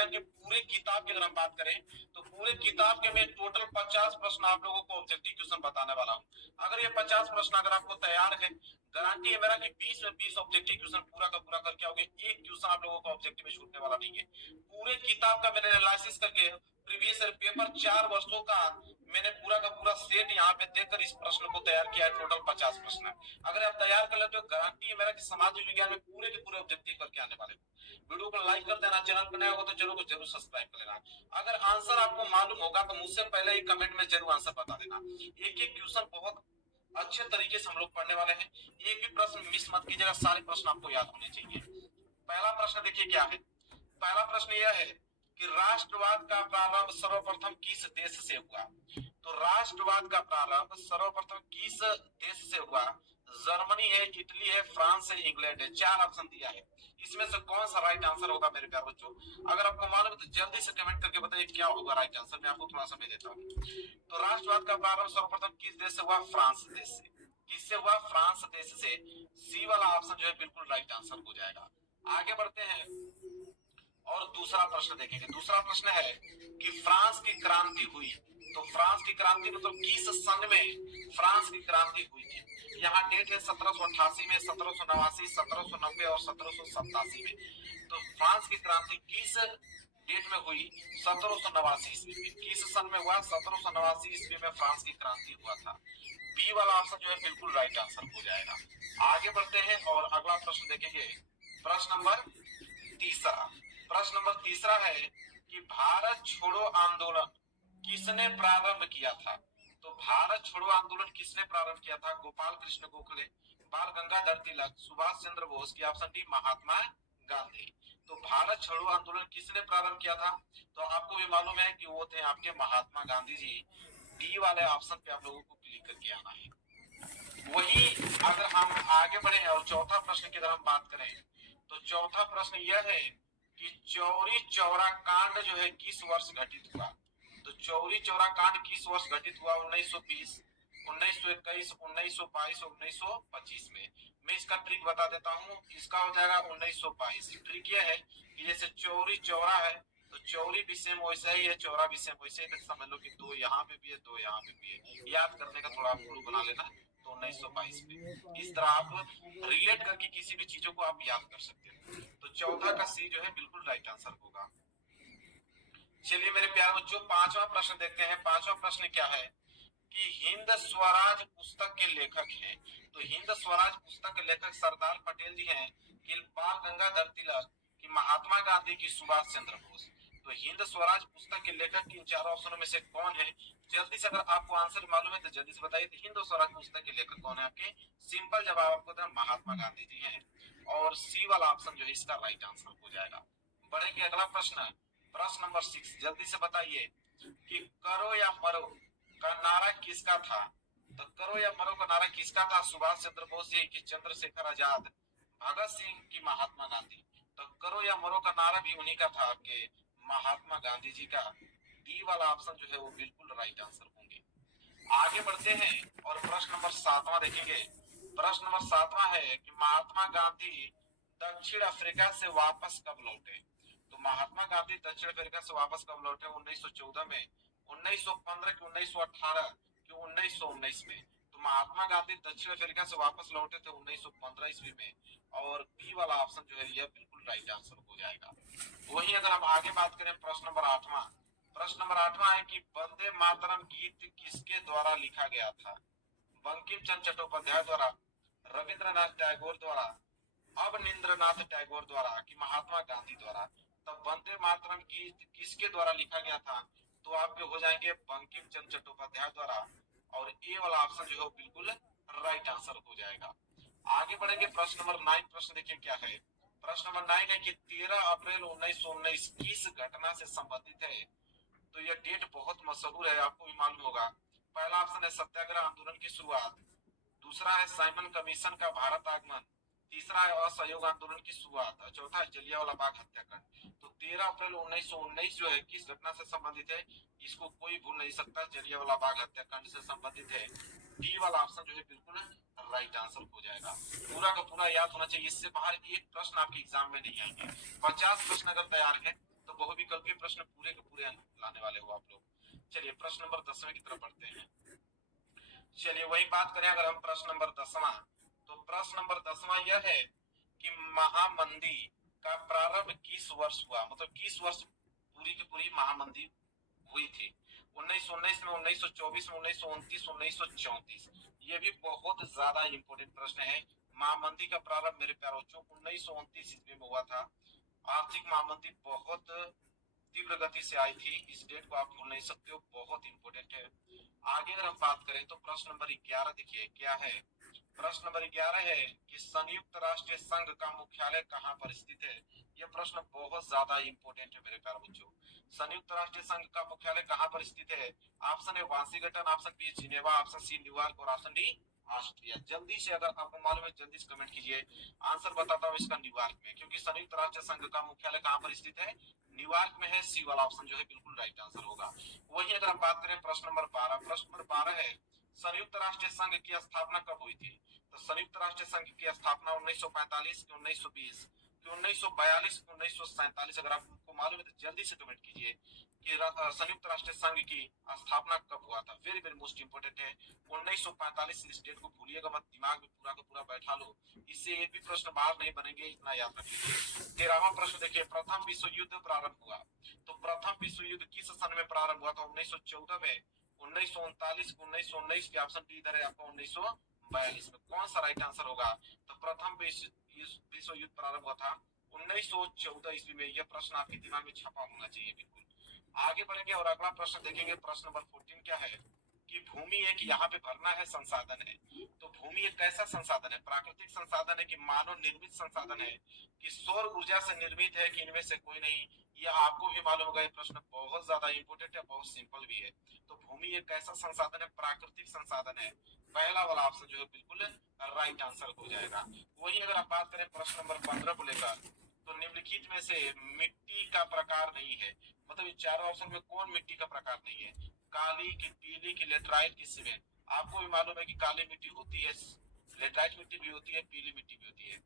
विज्ञान के पूरे किताब की अगर हम बात करें तो पूरे किताब के मैं टोटल 50 प्रश्न आप लोगों को ऑब्जेक्टिव क्वेश्चन बताने वाला हूँ। अगर ये 50 प्रश्न अगर आपको तैयार है, गारंटी है मेरा कि 20 में 20 ऑब्जेक्टिव क्वेश्चन पूरा का पूरा करके आओगे। एक क्वेश्चन आप लोगों को ऑब्जेक्टिव में छूटने वाला नहीं है। पूरे किताब का मैंने एनालिसिस करके प्रीवियस ईयर पेपर 4 वर्षों का मैंने पूरा का पूरा सेट यहाँ पे देखकर इस प्रश्न को तैयार किया है। टोटल 50 प्रश्न है। अगर आप तैयार कर लेते हो, गारंटी है मेरा कि समाज विज्ञान में पूरे के पूरे ऑब्जेक्टिव करके आने वाले हो। वीडियो को लाइक कर देना, चैनल पर नया हो तो चैनल को जरूर सब्सक्राइब कर लेना। अगर आंसर आपको मालूम होगा तो मुझसे पहले ही कमेंट में जरूर आंसर बता देना। एक एक क्वेश्चन बहुत अच्छे तरीके से हम लोग पढ़ने वाले हैं। एक भी प्रश्न मिस मत कीजिएगा, सारे प्रश्न आपको याद होने चाहिए। पहला प्रश्न देखिए क्या है। पहला प्रश्न यह है कि राष्ट्रवाद का प्रारंभ सर्वप्रथम किस देश से हुआ। तो राष्ट्रवाद का प्रारंभ सर्वप्रथम किस देश से हुआ। जर्मनी है, इटली है, फ्रांस है, इंग्लैंड है। 4 ऑप्शन दिया है, इसमें से कौन सा राइट आंसर होगा मेरे प्यारे बच्चों। अगर आपको मालूम है तो जल्दी से कमेंट करके बताइए क्या होगा राइट आंसर। मैं आपको थोड़ा समय देता हूँ। तो राष्ट्रवाद का प्रारंभ सर्वप्रथम किस देश से हुआ। फ्रांस देश से। किससे हुआ। फ्रांस देश से। सी वाला ऑप्शन जो है बिल्कुल राइट आंसर हो जाएगा। आगे बढ़ते हैं और दूसरा प्रश्न देखेंगे। दूसरा प्रश्न है कि फ्रांस की क्रांति हुई। तो फ्रांस की क्रांति मतलब किस सन में फ्रांस की क्रांति हुई थी। यहाँ डेट है 1788 में, 1789, 1790 और 1787 में। तो फ्रांस की क्रांति किस डेट में हुई। 1789 ईस्वी में। किस सन में हुआ। 1789 ईस्वी में फ्रांस की क्रांति हुआ था। बी वाला ऑप्शन जो है बिल्कुल राइट आंसर हो जाएगा। आगे बढ़ते हैं और अगला प्रश्न देखेंगे। प्रश्न नंबर तीसरा। प्रश्न नंबर तीसरा है कि भारत छोड़ो आंदोलन किसने प्रारंभ किया था। तो भारत छोड़ो आंदोलन किसने प्रारंभ किया था। गोपाल कृष्ण गोखले, बाल गंगाधर तिलक, सुभाष चंद्र बोस की ऑप्शन डी महात्मा गांधी। तो भारत छोड़ो आंदोलन किसने प्रारंभ किया था। तो आपको भी मालूम है कि वो थे आपके महात्मा गांधी जी। डी वाले ऑप्शन पे आप लोगों को क्लिक करके आना है। वही अगर हम आगे बढ़े और चौथा प्रश्न की अगर हम बात करें तो चौथा प्रश्न यह है कि चौरी चौरा कांड जो है किस वर्ष घटित हुआ। तो चौरी चौरा कांड किस वर्ष घटित हुआ। 1920, 1921, 1922, 1925 में। मैं इसका ट्रिक बता देता हूँ। इसका हो जाएगा 1922। ट्रिक यह है कि जैसे चौरी चौरा है तो चौरी भी सेम वैसा ही है, चौरा भी सेम वैसे ही। तो समझ लो कि 2 यहाँ पे भी है, 2 यहाँ पे भी है। याद करने का थोड़ा क्लू बना लेना। तो 1922 में इस तरह आप रिलेट करके किसी भी चीजों को आप याद कर सकते हैं। तो चौथा का सी जो है बिल्कुल राइट आंसर होगा। चलिए मेरे प्यारे बच्चों, पांचवा प्रश्न देखते हैं। पांचवा प्रश्न क्या है कि हिंद स्वराज पुस्तक के लेखक हैं। तो हिंद स्वराज पुस्तक के लेखक सरदार पटेल जी हैं कि बाल गंगाधर तिलक कि महात्मा गांधी की सुभाष चंद्र बोस। तो हिंद स्वराज पुस्तक के लेखक इन चारों ऑप्शनों में से कौन है। जल्दी से अगर आपको आंसर मालूम है तो जल्दी से बताइए। हिंद स्वराज पुस्तक के लेखक कौन है आपके। सिंपल जवाब आपको देना महात्मा गांधी जी हैं। और सी वाला ऑप्शन जो है इसका राइट आंसर हो जाएगा। बढ़ेंगे अगला प्रश्न। प्रश्न नंबर 6 जल्दी से बताइए कि करो या मरो का नारा किसका था। तो करो या मरो का नारा किसका था। सुभाष चंद्र बोस जी की, चंद्रशेखर आजाद, भगत सिंह की, महात्मा गांधी। तो करो या मरो का नारा भी उन्हीं का था आपके महात्मा गांधी जी का। डी वाला ऑप्शन जो है वो बिल्कुल राइट आंसर होंगे। आगे बढ़ते हैं और प्रश्न नंबर 7वां देखेंगे। प्रश्न नंबर 7वां है कि महात्मा गांधी दक्षिण अफ्रीका से वापस कब लौटे। तो महात्मा गांधी दक्षिण अफ्रीका से वापस कब लौटे। 1914 में, 1915 की, 1918 की, 1919 में। तो महात्मा गांधी दक्षिण अफ्रीका से वापस लौटे थे 1915 ईस्वी में। और बी वाला ऑप्शन जो है यह बिल्कुल राइट आंसर हो जाएगा। वहीं अगर हम आगे बात करें प्रश्न नंबर 8वां। प्रश्न नंबर 8वां है कि वंदे मातरम गीत किसके द्वारा लिखा गया था। बंकिम चंद्र चट्टोपाध्याय द्वारा, रविंद्रनाथ टैगोर द्वारा, अवनींद्रनाथ टैगोर द्वारा कि महात्मा गांधी द्वारा। तब वंदे मातरम गीत किसके द्वारा लिखा गया था। तो आपके हो जाएंगे बंकिम चंद्र चट्टोपाध्याय द्वारा। और ए वाला ऑप्शन जो है बिल्कुल राइट आंसर हो जाएगा। आगे बढ़ेंगे प्रश्न नंबर 9। प्रश्न देखिए क्या है। प्रश्न नंबर 9 है कि 13 अप्रैल 1919 किस घटना से संबंधित है। तो यह डेट बहुत मशहूर है, आपको भी मालूम होगा। पहला ऑप्शन है सत्याग्रह आंदोलन की शुरुआत, दूसरा है साइमन कमीशन का भारत आगमन, तीसरा है असहयोग आंदोलन की शुरुआत और चौथा है जलियांवाला बाग हत्याकांड। तो 13 अप्रैल 1919 जो है किस घटना से संबंधित है, इसको कोई भूल नहीं सकता, जलियांवाला बाग हत्याकांड से संबंधित है। डी वाला ऑप्शन जो है बिल्कुल राइट आंसर हो जाएगा। पूरा का पूरा याद होना चाहिए, इससे बाहर एक प्रश्न आपके एग्जाम में नहीं आएंगे। 50 प्रश्न अगर तैयार है तो बहुविकल्पीय प्रश्न पूरे के पूरे लाने वाले हो आप लोग। चलिए प्रश्न नंबर 10वें की तरफ बढ़ते हैं। चलिए वही बात करें अगर हम प्रश्न नंबर 10वां, तो प्रश्न नंबर 10वां यह है कि महामंदी का प्रारंभ किस वर्ष हुआ, मतलब किस वर्ष पूरी की पूरी महामंदी हुई थी। 1919 में, 1924 में, 1929, 1934। ये भी बहुत ज्यादा इंपोर्टेंट प्रश्न है। महामंदी का प्रारंभ मेरे प्यारे बच्चों 1929 ईस्वी में हुआ था। आर्थिक महामंदी बहुत तीव्र गति से आई थी, इस डेट को आप भूल नहीं सकते हो, बहुत इंपोर्टेंट है। आगे अगर हम बात करें तो प्रश्न नंबर 11 देखिए क्या है। प्रश्न नंबर 11 है कि संयुक्त राष्ट्र संघ का मुख्यालय कहाँ पर स्थित है। यह प्रश्न बहुत ज्यादा इंपोर्टेंट है मेरे प्यारे बच्चों। संयुक्त राष्ट्र संघ का मुख्यालय कहाँ पर स्थित है। Option A Washington, option B Geneva, option C New York और ऑप्शन डी ऑस्ट्रिया। जल्दी से अगर आपको मालूम है जल्दी से कमेंट कीजिए। आंसर बताता हूँ इसका न्यूयॉर्क में, क्योंकि संयुक्त राष्ट्र संघ का मुख्यालय कहाँ पर स्थित है, न्यूयॉर्क में है। सी वाला ऑप्शन जो है बिल्कुल राइट आंसर होगा। वही अगर हम बात करें प्रश्न नंबर 12, प्रश्न नंबर 12 है संयुक्त राष्ट्र संघ की स्थापना कब हुई थी। तो संयुक्त राष्ट्र संघ की स्थापना 1945 की, 1920 की, 1942 की, 1947। अगर आपको मालूम है तो जल्दी से कमेंट कीजिए कि संयुक्त राष्ट्र संघ की स्थापना कब हुआ था। वेरी वेरी मोस्ट इंपोर्टेंट है 1945। इस डेट को भूलिएगा मत, दिमाग में पूरा का पूरा बैठा लो, इससे एक भी प्रश्न बाहर नहीं बनेंगे, इतना याद रखिए। 13वां प्रश्न देखिए, प्रथम विश्व युद्ध प्रारंभ हुआ। तो प्रथम विश्व युद्ध किस सन में प्रारंभ हुआ था। 1914 में, 1939, 1919 के ऑप्शन डी इधर है आपका 1942 में। कौन सा राइट आंसर होगा। तो प्रथम विश्व युद्ध प्रारंभ हुआ था 1914 ईस्वी में। यह प्रश्न आपके दिमाग में छपा होना चाहिए बिल्कुल। आगे बढ़ेंगे और अगला प्रश्न देखेंगे। प्रश्न नंबर 14 क्या है कि भूमि एक यहाँ पे भरना है संसाधन है। तो भूमि एक कैसा संसाधन है, प्राकृतिक संसाधन है कि मानव निर्मित संसाधन है कि सौर ऊर्जा से निर्मित है कि इनमें से कोई नहीं। यह आपको भी मालूम होगा, ये प्रश्न बहुत ज्यादा इंपोर्टेंट है, बहुत सिंपल भी है। तो भूमि एक कैसा संसाधन है, प्राकृतिक संसाधन है। पहला वाला ऑप्शन जो है बिल्कुल राइट आंसर हो जाएगा। वही अगर आप बात करें प्रश्न नंबर 15 को लेकर, तो निम्नलिखित में से मिट्टी का प्रकार नहीं है। मतलब इन चारों ऑप्शन में कौन मिट्टी का प्रकार नहीं है। काली की, पीली की, लेटराइट की, सीमेंट। आपको भी मालूम है कि काली मिट्टी होती है, लेटराइट मिट्टी भी होती है, पीली मिट्टी भी होती है,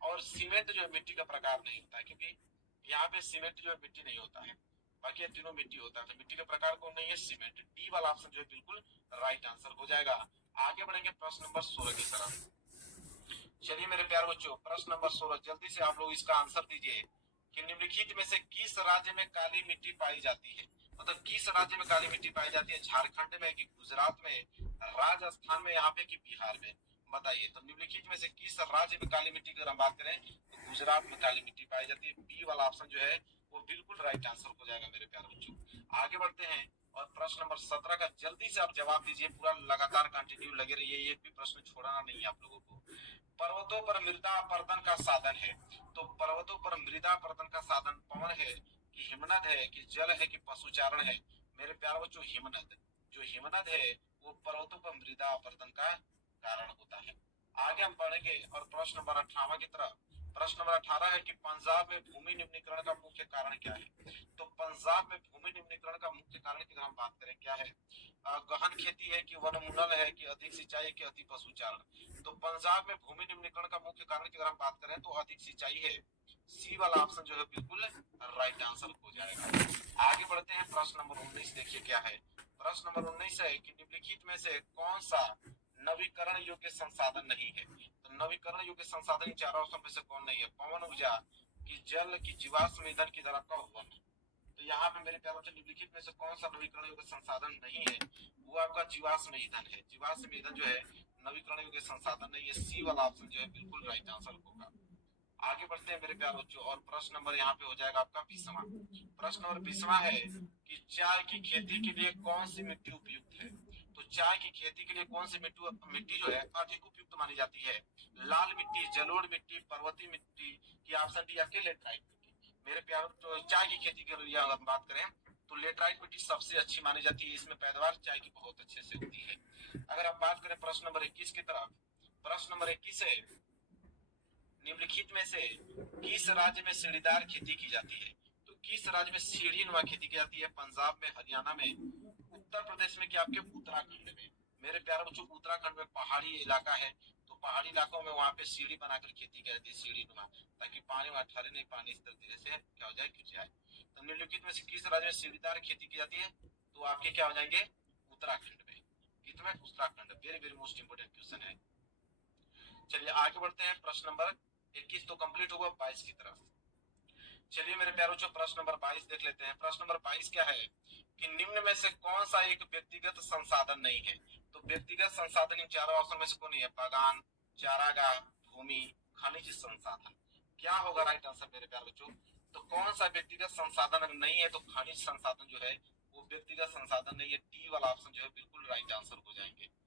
और सीमेंट जो है मिट्टी का प्रकार नहीं होता है, क्योंकि यहाँ पे सीमेंट जो है मिट्टी नहीं होता है, बाकी ये तीनों मिट्टी होता है। तो मिट्टी का प्रकार कौन नहीं है, सीमेंट। डी वाला ऑप्शन जो है बिल्कुल राइट आंसर हो जाएगा। आगे बढ़ेंगे प्रश्न नंबर 16 की तरफ। चलिए मेरे प्यारे बच्चों, प्रश्न नंबर 16 जल्दी से आप लोग इसका आंसर दीजिए कि निम्नलिखित में से किस राज्य में काली मिट्टी पाई जाती है। मतलब किस राज्य में काली मिट्टी पाई जाती है, झारखंड में कि गुजरात में, राजस्थान में, यहाँ पे कि बिहार में, बताइए। तो निम्नलिखित में से किस राज्य में काली मिट्टी की अगर हम बात करें तो गुजरात में काली मिट्टी पाई जाती है। बी वाला ऑप्शन जो है वो बिल्कुल राइट आंसर हो जाएगा मेरे प्यारे बच्चों। आगे बढ़ते हैं और प्रश्न नंबर 17 का जल्दी से आप जवाब दीजिए, पूरा लगातार कंटिन्यू लगे रहिए, एक भी प्रश्न छोड़ना नहीं है आप लोगों को। पर्वतों पर मृदा अपरदन का साधन है। तो पर्वतों पर मृदा अपरदन का साधन पवन है कि हिमनद है कि जल है कि पशुचारण है। मेरे प्यारे बच्चों हिमनद, जो हिमनद है वो पर्वतों पर मृदा अपरदन का कारण होता है। आगे हम बढ़ेंगे और प्रश्न नंबर 18 की तरफ। प्रश्न नंबर 18 है कि पंजाब में भूमि निम्नीकरण का मुख्य कारण क्या है। तो पंजाब में भूमि निम्नीकरण का मुख्य कारण की अगर हम बात करें क्या है, गहन खेती है कि वनोन्मूलन है कि अधिक सिंचाई है कि अति पशुचारण। तो पंजाब में भूमि निम्नीकरण का मुख्य कारण की अगर हम बात करें तो अधिक सिंचाई है। सी वाला ऑप्शन जो है बिल्कुल राइट आंसर हो जाएगा। आगे बढ़ते हैं प्रश्न नंबर 19 देखिए क्या है। प्रश्न नंबर 19 है कि निम्नलिखित में से कौन सा नवीकरण योग्य संसाधन नहीं है। तो नवीकरण योग्य संसाधन चारों ऑप्शन में से कौन नहीं है, पवन ऊर्जा की, जल की, जीवाश्म ईंधन की, आपका वन। तो यहाँ पे मेरे प्यारों से निम्नलिखित में से कौन सा नवीकरण योग्य संसाधन नहीं है, वो आपका जीवाश्म ईंधन है। जीवाश्म ईंधन जो है नवीकरण योग्य संसाधन नहीं है। सी वाला ऑप्शन जो है बिल्कुल राइट आंसर होगा। आगे बढ़ते हैं मेरे प्यारे बच्चों और प्रश्न नंबर यहाँ पे हो जाएगा आपका 20वां। प्रश्न नंबर 20वां है कि चाय की खेती के लिए कौन सी मिट्टी उपयुक्त है। तो चाय की खेती के लिए कौन सी मिट्टी जो है अधिक उपयुक्त मानी जाती है। लाल मिट्टी, जलोढ़ मिट्टी, पर्वतीय मिट्टी की, ऑप्शन डी आपके लेटराइट मिट्टी। मेरे प्यारे तो चाय की खेती के लिए अगर बात करें तो लेटराइट मिट्टी सबसे अच्छी मानी जाती है, इसमें पैदावार चाय की बहुत अच्छे से होती है। अगर आप बात करें प्रश्न नंबर 21 की तरफ, प्रश्न नंबर 21 है निम्नलिखित में से किस राज्य में सीढ़ीदार खेती की जाती है। तो किस राज्य में सीढ़ी नुमा खेती की जाती है, पंजाब में, हरियाणा में, उत्तर प्रदेश में, कि आपके उत्तराखंड में। मेरे प्यारे बच्चों उत्तराखंड में पहाड़ी इलाका है, तो पहाड़ी इलाकों में वहां पे सीढ़ी बनाकर खेती की जाती है, सीढ़ी नुमा, ताकि पानी वहां ठहरे नहीं, पानी इस तरह से क्या हो जाए, गिर जाए। तो निम्नलिखित में से किस राज्य में सीढ़ीदार खेती की जाती है? तो आपके क्या हो जाएंगे? उत्तराखंड में। कितने? Uttarakhand. Very very most important question है। चलिए आगे बढ़ते हैं, प्रश्न नंबर 21 तो कंप्लीट होगा, 22 की तरफ। चलिए मेरे प्यारों जो प्रश्न नंबर 22 देख लेते हैं। प्रश्न नंबर 22 क्या है कि निम्न में से कौन सा एक व्यक्तिगत संसाधन नहीं है? तो व्यक्तिगत संसाधन इन चारों ऑप्शन में से कौन नहीं है? बागान, चारागाह, भूमि, खनिज संसाधन। क्या होगा राइट आंसर मेरे प्यारे बच्चों? तो कौन सा व्यक्तिगत संसाधन नहीं है? तो खनिज संसाधन जो है वो व्यक्तिगत संसाधन नहीं है। डी वाला ऑप्शन जो है बिल्कुल राइट आंसर हो जाएंगे।